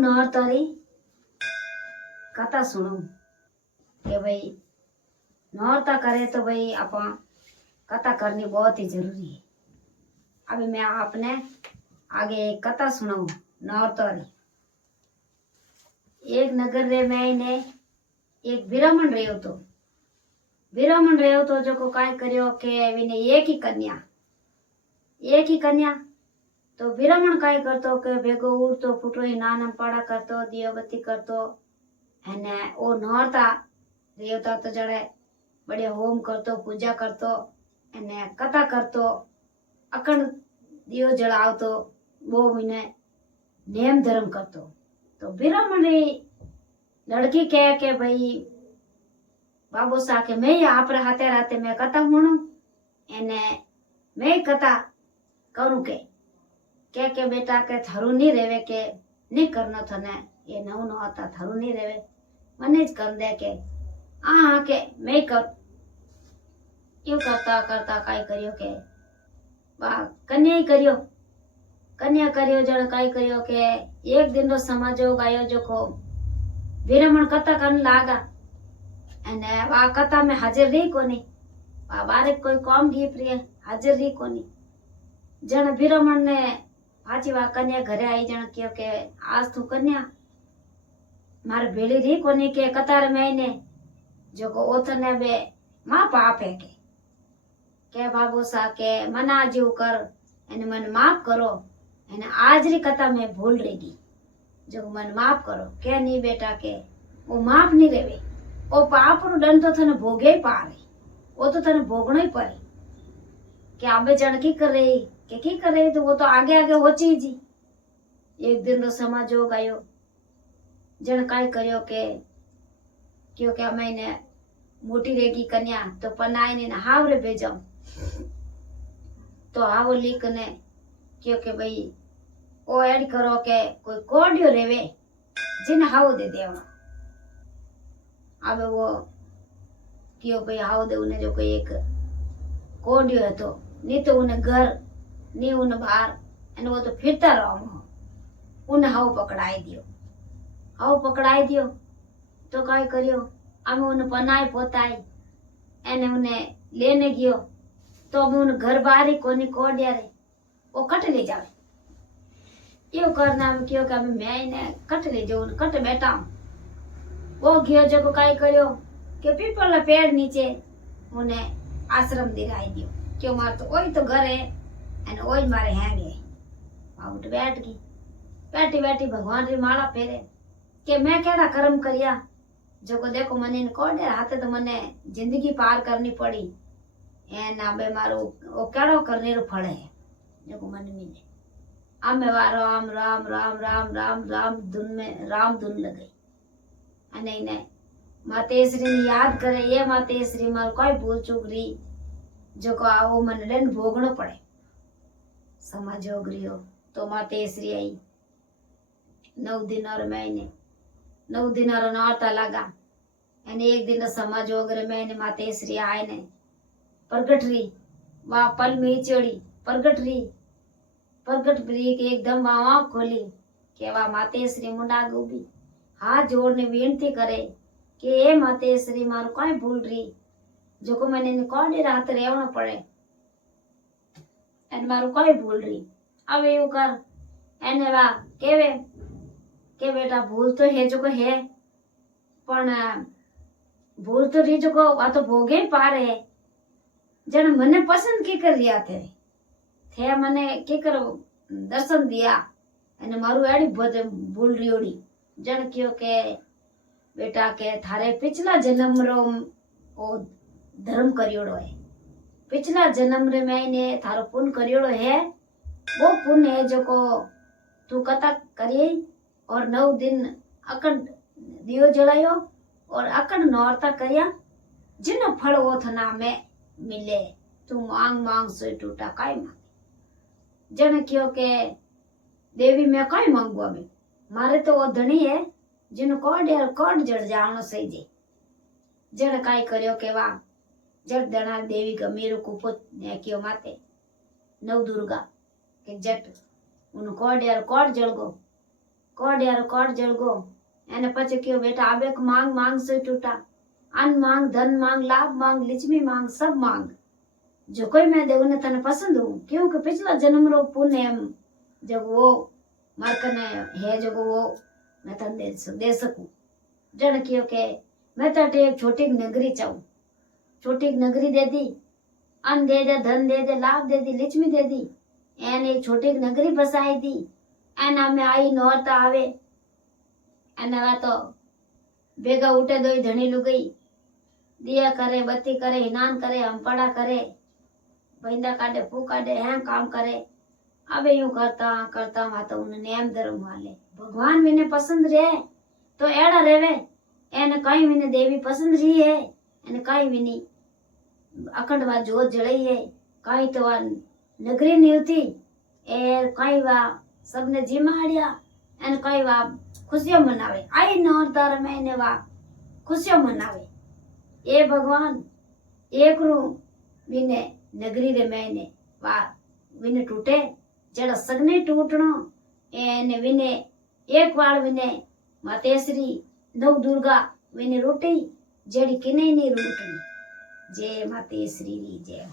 नौरतारी कथा सुनो कि भाई नौरता करे तो भाई अपन कथा करनी बहुत ही जरूरी है। अभी मैं आपने आगे एक कथा सुनाऊं नौरतारी। एक नगर रे मैंने एक ब्राह्मण रहो तो जो को काय करियो के विने एक ही कन्या तो ब्राह्मण काय करतो के भेगो उड़तो फूटो ही नानम पाड़ा करतो दियोबत्ती करतो अने ओ नौरता रेवता तो जड़े बढ़िया होम करतो पूजा करतो अने कथा करतो अखंड दियो जलावतो वो महीने नेम धर्म करतो। तो ब्राह्मण री लड़की कहे के भाई बाबू सा के मैं आप हाथे राते मैं कथा हुणू एने मैं कथा करूं के बेटा के थारू नहीं रेवे के नहीं करना थने ये नव न आता थारू नहीं रेवे मने ज कर दे के के मैं कर यू करता करता काय करियो के बा कन्या करियो जण काय करियो के एक दिन रो समाजो गायो जो को ब्राह्मण कथा करन लागा अने वा कथा में हाजिर रही कोनी वा बारे कोई काम गी प्रिय हाजिर रही कोनी जण ब्राह्मण ने पाची वा कन्या घरे आई जण कयो के आज तू कन्या मारे भेड़ी रही कोनी के कतार महीने जो को ओथने बे मां पाप है के बाबू सा के मना जीव कर एने मन माफ करो एने आज री कथा में भूल रहेगी जो मन माफ करो के नहीं बेटा के वो माफ नहीं रेवे ओ पाप रो दंड तो थने भोगे पारे वो तो थने भोगणो ही पड़े के आबे जण की कर रही तो वो तो आगे आगे होची जी। एक दिन रो समाज हो गयो जण काय करियो के क्योंकि मैंने मोटी रेगी कन्या तो पनाई ने हावरे भेजो तो हावो लीक ने क्योंकि भाई ओ ऐड करो के कोई कोडियो रेवे जिन हाव दे देवनो अब वो क्यों भाई हाव दे उन्हें जो कोई एक कोडियो है तो नहीं तो उन्हें घर नहीं उन्हें बाहर एंड वो तो फिरता रहो उन्हें हाव पकड़ाई दियो तो काय करियो अमे उन्हें पनाई पोताई एने उन्हें लेने गयो तो अमे उन्हें घर बाहरी कोनी कोडिया रे वो कट ले जावे यो करना में क्यों कि अमे मैं इन्हें कट ले जाऊं कट बैठा वो गयो जो को काय करियो के पीपल पेड़ नीचे उन्हें आश्रम दिराई दियो क्यों मार तो ओई तो घर है एने ओई मारे हैंगे आउट बैठी भगवान री माला फेरे के मैं केड़ा कर्म करिया जो को देखो मने कोडे हाथे तो मने जिंदगी पार करनी पड़ी ए ना बे मारो ओ केड़ो करने रो फल है जो को मन मिले आमे वा राम राम राम राम राम राम राम धुन लगे अने ने मातेश्री ने याद करे ये मातेश्री मार कोई भूल चूक री जो को आओ मन लेन भोगणो पड़े समाज होगरियो तो मातेश्री आई 9 दिन और महीने 9 दिन और नौरता लगा एने एक दिन समाज वगैरह मैंने मातेश्री आए ने प्रगट री वा पल में चढ़ी प्रगट री के एकदम आँख खोली के वा मातेश्री मुंडा गोबी हाथ जोड़ने विनती करे कि ए मातेश्री मारो कोई भूल रही जो को मैंने कोडे रात रेवनो पड़े एन मारो कोई भूल रही अब यू कर एने वा केवे के बेटा भूल तो है जो को है पण भूल तो रही जो को वा तो भोगे पा रहे जन मने पसंद की कर रिया थे मने की कर दर्शन दिया एने मारू एड़ी भूल रियोड़ी जन क्यों के बेटा के थारे पिछला जन्म रो ओ धर्म करियोड़ो है पिछला जन्म रे मैंने थारो पुण्य करियोड़ो है वो पुण्य है जो को तू कथा करिए और 9 दिन अखंड दियो जलायो और अखंड नौरता करिया जिन फल वो थना में मिले तू मांग सोई टूटा काय मांगे जन क्यों के देवी में काय मांगू अबे मारे तो वो धनी है जिन कोड जड़ जानो सही जे जड़ काय करियो के वा जड़ दना देवी गमीर कुपुत ने क्यों माते 9 दुर्गा के जट उन कोड जड़ गो कोड यारो कोड जड़गो एने पछे क्यों बेटा आबे मांग मांग से टूटा अन्न मांग धन मांग लाभ मांग लिचमी मांग सब मांग जो कोई मैं देव ने तने पसंद हूँ क्योंकि पिछला जन्म रो पुण्य जब वो मार्कने है जो वो मैं तने दे सकूं जन क्यों के मैं तो एक छोटी नगरी चाहूं छोटी नगरी दे दी अन्न दे दे धन दे दे लाभ दे दी लिचमी दे दी एन एक छोटी नगरी बसाई दी एना में आई नौरता आवे एना तो भेगा उठे दो धनी लुगई दिया करे बत्ती करे हिनान करे हमपड़ा करे बंदा काटे फू काटे हैं काम करे अबे यूं करता माता उन नेम धर्म वाले भगवान मैंने पसंद रहे तो एड़ा रेवे एने कई मैंने देवी पसंद रही है एने कई मैंने अखंड वा जोत जड़ई है कई तो वा नगरी नहीं होती ए कई वा सबने जिमाड़िया एने कई वा खुशियां मनावे आई नौरतार में ने वा खुशियां मनावे ए भगवान एक रू विने नगरी रे मैंने वा विने टूटे जड़ा सगने टूटणो एने विने एक बार विने मातेश्री नव दुर्गा विने रोटी जेड़ी किने नहीं रूटनी जय मातेश्री री जय।